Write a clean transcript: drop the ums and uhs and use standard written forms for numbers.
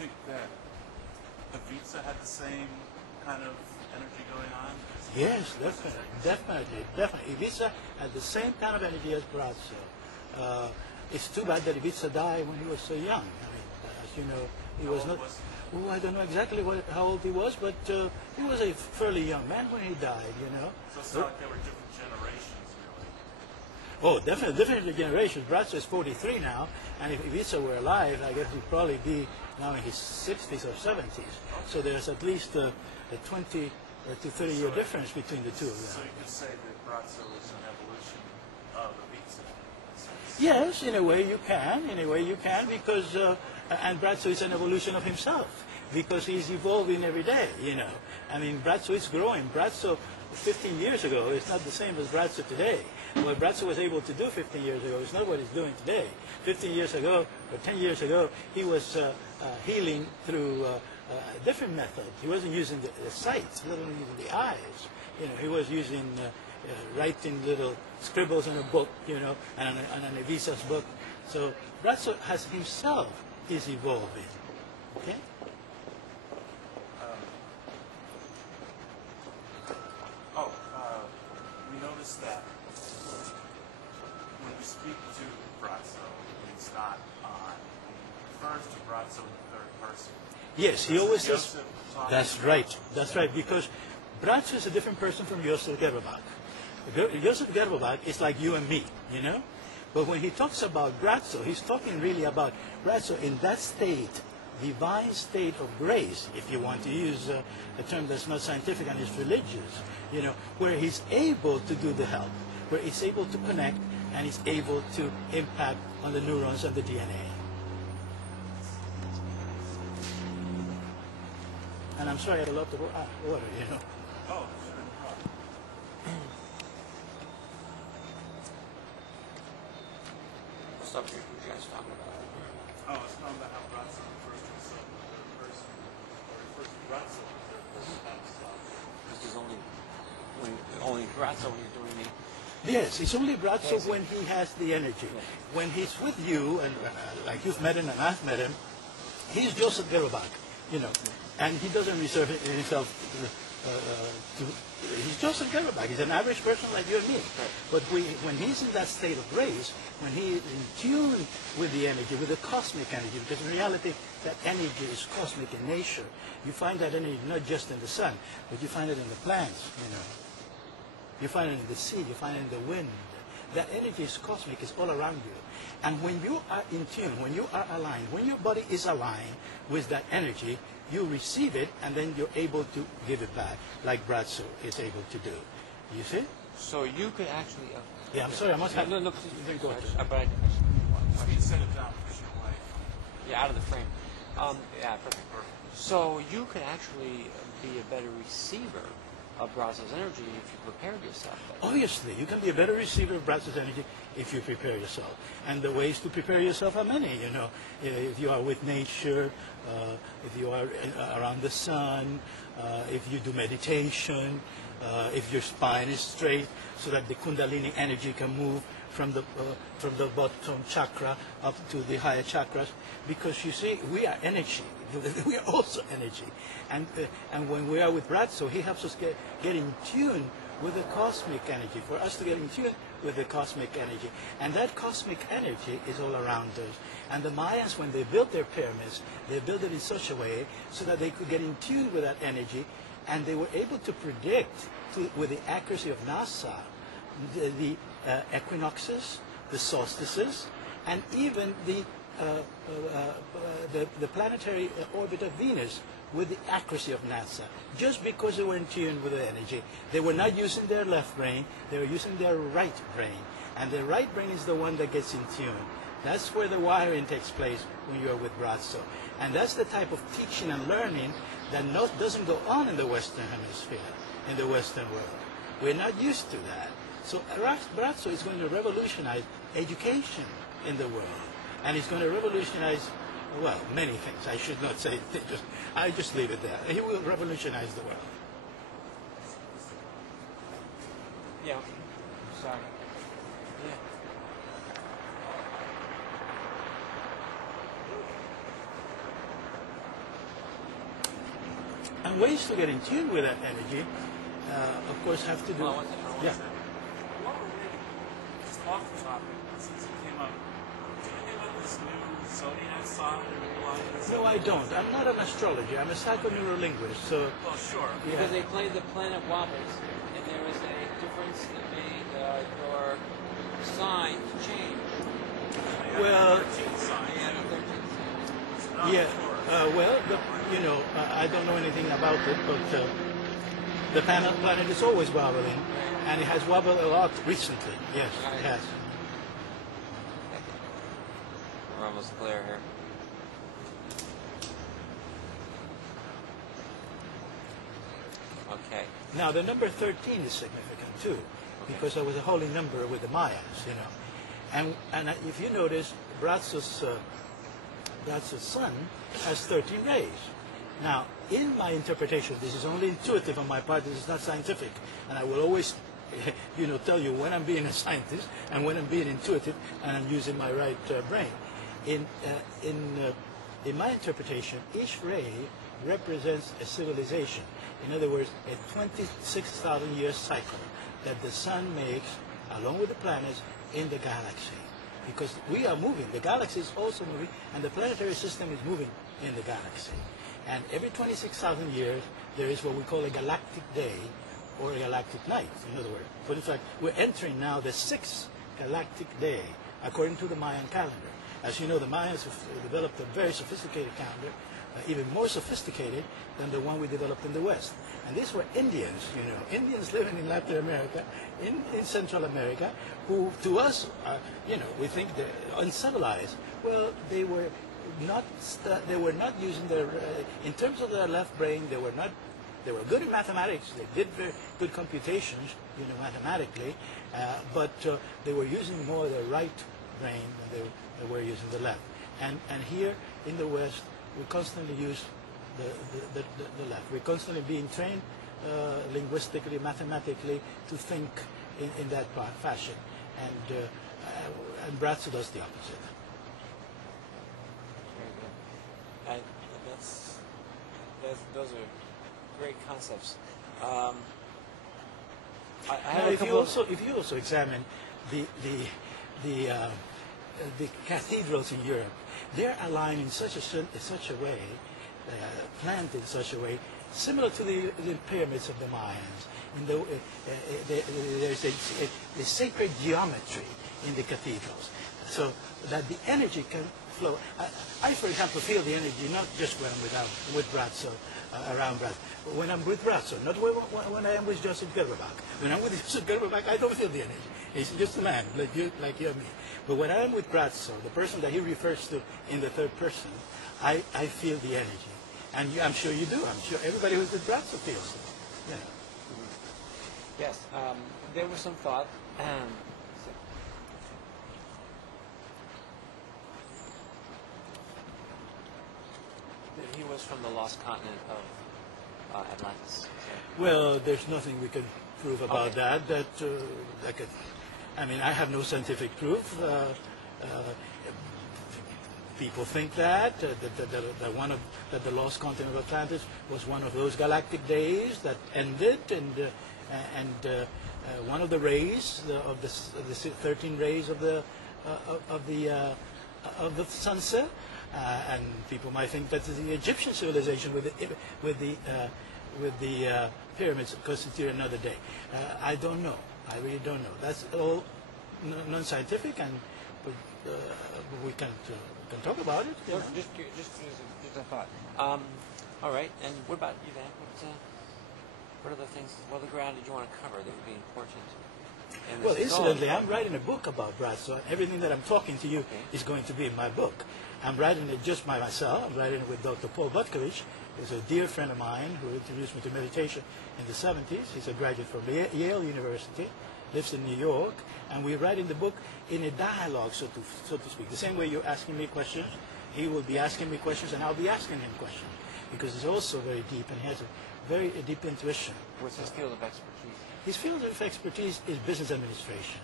think that Ivica had the same kind of energy going on? Yes, definitely. Ivica had the same kind of energy as Brazzo. It's too bad that Ivica died when he was so young. I mean, as you know, he was not. Oh, I don't know exactly how old he was, but he was a fairly young man when he died. You know. So it's not like there were different generations, really. Oh, definitely different generations. Brazzo is 43 now, and if Ivica were alive, I guess he'd probably be now in his 60s or 70s. So there's at least a 20 to 30-year difference between the two of them. So you could say that Brazzo is an evolution of Ivica. Yes, in a way you can. In a way you can, because and Brazzo is an evolution of himself because he's evolving every day. You know, I mean, Brazzo is growing. Brazzo 15 years ago is not the same as Brazzo today. What Brazzo was able to do 15 years ago is not what he's doing today. 15 years ago or 10 years ago, he was healing through a different method. He wasn't using the sight, he wasn't using the eyes. You know, he was using writing little scribbles in a book, you know, and an Ivica's book. So Brazzo has himself is evolving. Okay. We noticed that when we speak to Brazzo, it's not on. He refers to Brazzo in the third person. Yes, he always says. That's right. That's right. Because Brazzo is a different person from Joseph Gerbach. Joseph Gerbach is like you and me, you know. But when he talks about Brazzo, he's talking really about Brazzo in that state, divine state of grace, if you want to use a term that's not scientific and is religious, you know, where he's able to do the help, where he's able to connect and he's able to impact on the neurons and the DNA. And I'm sorry I had a lot of water, you know. Oh, sure. What subject were you guys talking about? Oh, it's talking about how Brazzo refers to himself in the third person, or refers to Brazzo in the third person about himself. This is only Brazzo when he's doing the... Yes, it's only Brazzo when he has the energy. When he's with you, and like you've met him and I've met him, he's Joseph Gerbach, you know, and he doesn't reserve himself to... He's Joseph Gerbach. He's an average person like you and me. But when he's in that state of grace, when he's in tune with the energy, with the cosmic energy, because in reality that energy is cosmic in nature. You find that energy not just in the sun, but you find it in the plants, you know. You find it in the sea, you find it in the wind. That energy is cosmic, it's all around you. And when you are in tune, when you are aligned, when your body is aligned with that energy, you receive it and then you're able to give it back, like Brazzo is able to do. You see? So you could actually... Yeah, I'm sorry, I must have... No, please. Go ahead. But You can set it down because your wife. yeah, out of the frame. Yeah, perfect. So you could actually be a better receiver of Brazzo's energy if you prepared yourself better. Obviously, you can be a better receiver of Brazzo's energy if you prepare yourself. And the ways to prepare yourself are many, you know. If you are with nature, if you are around the sun, if you do meditation, if your spine is straight so that the Kundalini energy can move from the bottom chakra up to the higher chakras. Because you see, we are energy. We are also energy. And when we are with Brazzo, he helps us get in tune with the cosmic energy, for us to get in tune with the cosmic energy. And that cosmic energy is all around us. And the Mayans, when they built their pyramids, they built it in such a way so that they could get in tune with that energy, and they were able to predict with the accuracy of NASA the equinoxes, the solstices, and even the planetary orbit of Venus with the accuracy of NASA, just because they were in tune with the energy. They were not using their left brain, they were using their right brain. And the right brain is the one that gets in tune. That's where the wiring takes place when you're with Brazzo. And that's the type of teaching and learning that doesn't go on in the Western Hemisphere, in the Western world. We're not used to that. So Brazzo is going to revolutionize education in the world. And it's going to revolutionize, well, many things. I should not say, I just leave it there. He will revolutionize the world. Yeah. Sorry. Yeah. And ways to get in tune with that energy, of course, have to do. Well, one second. Yeah. What were we, just off the topic, since it came up, do you think about this new zodiac sign? No, I don't. I'm not an astrologer. I'm a psychoneurolinguist. So, Well, sure. yeah. Because they played the planet wobbles, and there was a difference that made your sign change. Well, 13th sign. And the 13th sign. It's not yeah. Taurus. Well, I don't know anything about it, but the planet is always wobbling, and it has wobbled a lot recently. Yes, it has. We're almost clear here. Okay. Now, the number 13 is significant too, because it was a holy number with the Mayas, And if you notice, Braco's sun has 13 rays. Now, in my interpretation, this is only intuitive on my part. This is not scientific, and I will always, tell you when I'm being a scientist and when I'm being intuitive and I'm using my right brain. In my interpretation, each ray represents a civilization. In other words, a 26,000 year cycle that the sun makes along with the planets in the galaxy. Because we are moving, the galaxy is also moving, and the planetary system is moving in the galaxy. And every 26,000 years, there is what we call a galactic day or a galactic night, in other words. But in fact, we're entering now the 6th galactic day, according to the Mayan calendar. As you know, the Mayans have developed a very sophisticated calendar, even more sophisticated than the one we developed in the West. And these were Indians, Indians living in Latin America, in Central America, who to us, we think they're uncivilized. Well, they were not using their, in terms of their left brain, they were good in mathematics. They did very good computations, mathematically, but they were using more their right brain than they were using the left. And here in the West, we constantly use the left. We're constantly being trained linguistically, mathematically, to think in that fashion. And Braco does the opposite. Very good. Those are great concepts. I have a Now, couple if you also examine the cathedrals in Europe, they're aligned in such a way, planned in such a way, similar to the pyramids of the Mayans. There's a sacred geometry in the cathedrals, so that the energy can flow. I, for example, feel the energy not just when I'm with Braco, around Braco, but when I'm with Braco, not when I am with Joseph Gerberbach. When I'm with Joseph Gerberbach, I don't feel the energy. He's just a man, like you and me. But when I am with Braco, the person that he refers to in the third person, I feel the energy. And I'm sure you do. I'm sure everybody who's with Braco feels it. Yeah. Yes, there was some thought. That he was from the lost continent of Atlantis. Well, there's nothing we can prove about that. I have no scientific proof. People think that the lost continent of Atlantis was one of those galactic days that ended, and one of the rays of the 13 rays of the sunset, and people might think that the Egyptian civilization with the pyramids constitute another day. I don't know. I really don't know. That's all non-scientific, and we can talk about it. Just a thought. All right, and what about you, Van? What other things? What other ground did you want to cover that would be important? Well, incidentally, I'm writing a book about Braco. Everything that I'm talking to you is going to be in my book. I'm writing it just by myself. I'm writing it with Dr. Paul Butkovich, who's a dear friend of mine who introduced me to meditation in the 70s. He's a graduate from Yale University, lives in New York, and we're writing the book in a dialogue, so to speak. The same way you're asking me questions, he will be asking me questions, and I'll be asking him questions, because it's also very deep, and he has a very deep intuition. What's his field of expertise? His field of expertise is business administration.